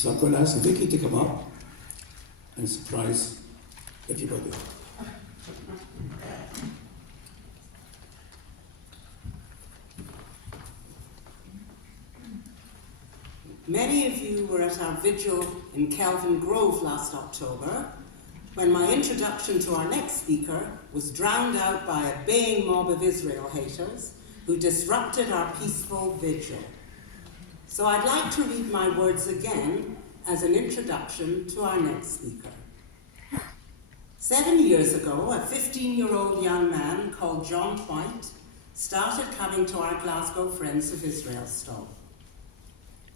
So I'm going to ask Vicky to come up and surprise everybody. Many of you were at our vigil in Kelvin Grove last October, when my introduction to our next speaker was drowned out by a baying mob of Israel haters who disrupted our peaceful vigil. So I'd like to read my words again as an introduction to our next speaker. 7 years ago, a 15-year-old young man called John White started coming to our Glasgow Friends of Israel stall.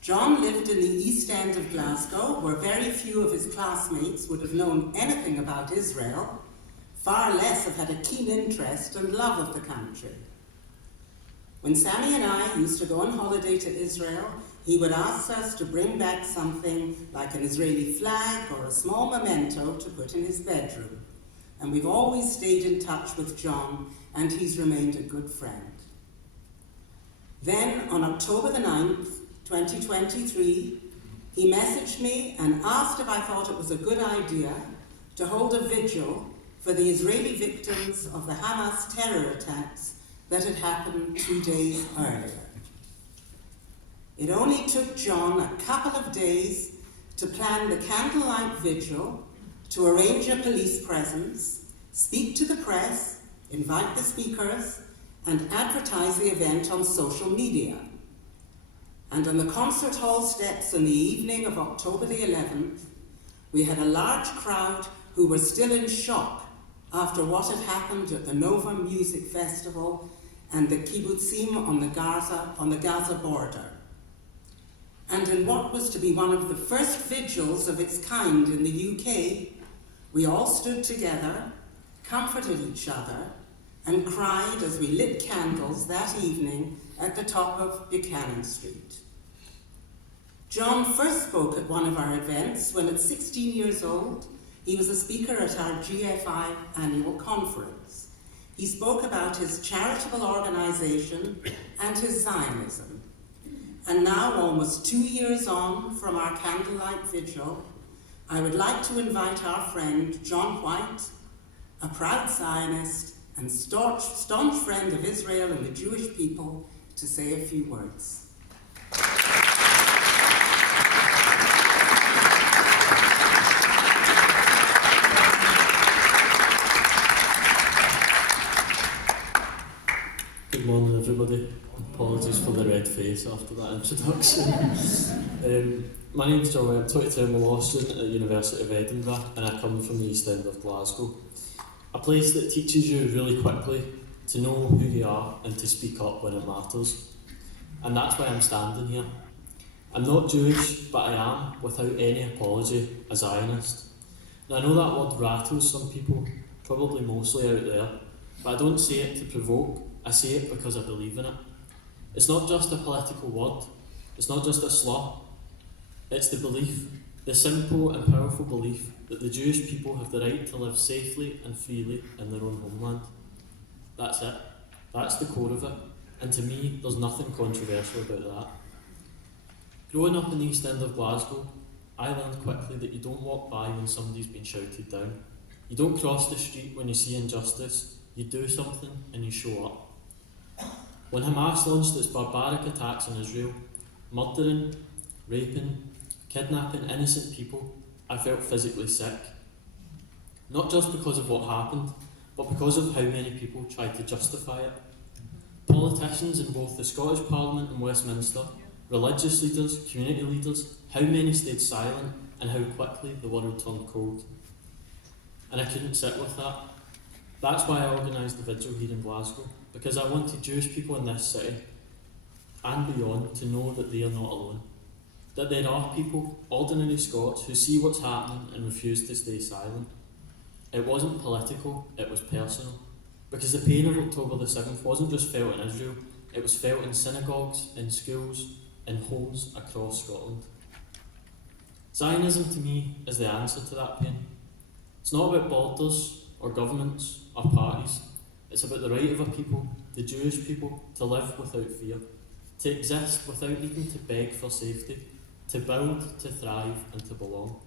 John lived in the East End of Glasgow, where very few of his classmates would have known anything about Israel, far less have had a keen interest and love of the country. When Sammy and I used to go on holiday to Israel, he would ask us to bring back something like an Israeli flag or a small memento to put in his bedroom. And we've always stayed in touch with John, and he's remained a good friend. Then, on October the 9th, 2023, he messaged me and asked if I thought it was a good idea to hold a vigil for the Israeli victims of the Hamas terror attacks that had happened 2 days earlier. It only took John a couple of days to plan the candlelight vigil, to arrange a police presence, speak to the press, invite the speakers, and advertise the event on social media. And on the concert hall steps on the evening of October the 11th, we had a large crowd who were still in shock after what had happened at the Nova Music Festival and the kibbutzim on the Gaza border. And in what was to be one of the first vigils of its kind in the UK, we all stood together, comforted each other, and cried as we lit candles that evening at the top of Buchanan Street. John first spoke at one of our events when at 16 years old, he was a speaker at our GFI annual conference. He spoke about his charitable organization and his Zionism. And now, almost 2 years on from our candlelight vigil, I would like to invite our friend John White, a proud Zionist and staunch friend of Israel and the Jewish people, to say a few words. Good morning, everybody. Apologies for the red face after that introduction. My name's John White. I'm 22, I'm a law student at the University of Edinburgh, and I come from the East End of Glasgow. A place that teaches you really quickly to know who you are and to speak up when it matters. And that's why I'm standing here. I'm not Jewish, but I am, without any apology, a Zionist. Now I know that word rattles some people, probably mostly out there, but I don't say it to provoke, I say it because I believe in it. It's not just a political word, it's not just a slur, it's the belief, the simple and powerful belief that the Jewish people have the right to live safely and freely in their own homeland. That's it. That's the core of it. And to me, there's nothing controversial about that. Growing up in the East End of Glasgow, I learned quickly that you don't walk by when somebody's been shouted down. You don't cross the street when you see injustice. You do something and you show up. When Hamas launched its barbaric attacks on Israel, murdering, raping, kidnapping innocent people, I felt physically sick. Not just because of what happened, but because of how many people tried to justify it. Politicians in both the Scottish Parliament and Westminster, religious leaders, community leaders, how many stayed silent and how quickly the world turned cold. And I couldn't sit with that. That's why I organised the vigil here in Glasgow, because I wanted Jewish people in this city and beyond to know that they are not alone. That there are people, ordinary Scots, who see what's happening and refuse to stay silent. It wasn't political, it was personal. Because the pain of October the 7th wasn't just felt in Israel, it was felt in synagogues, in schools, in homes across Scotland. Zionism to me is the answer to that pain. It's not about borders or governments or parties. It's about the right of a people, the Jewish people, to live without fear, to exist without needing to beg for safety, to build, to thrive and to belong.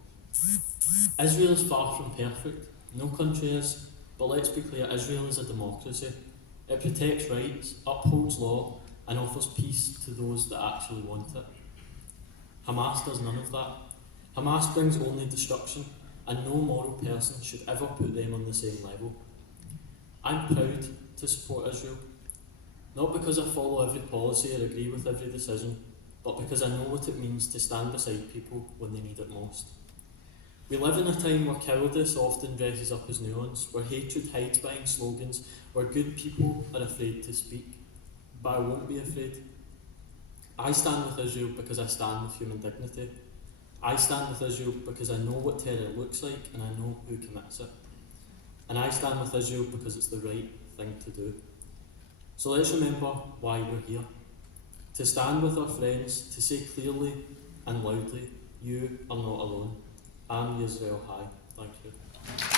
Israel is far from perfect, no country is, but let's be clear, Israel is a democracy. It protects rights, upholds law and offers peace to those that actually want it. Hamas does none of that. Hamas brings only destruction, and no moral person should ever put them on the same level. I'm proud to support Israel, not because I follow every policy or agree with every decision, but because I know what it means to stand beside people when they need it most. We live in a time where cowardice often dresses up as nuance, where hatred hides behind slogans, where good people are afraid to speak. But I won't be afraid. I stand with Israel because I stand with human dignity. I stand with Israel because I know what terror looks like and I know who commits it. And I stand with Israel because it's the right thing to do. So let's remember why we're here. To stand with our friends, to say clearly and loudly, you are not alone. I'm Israel High. Thank you.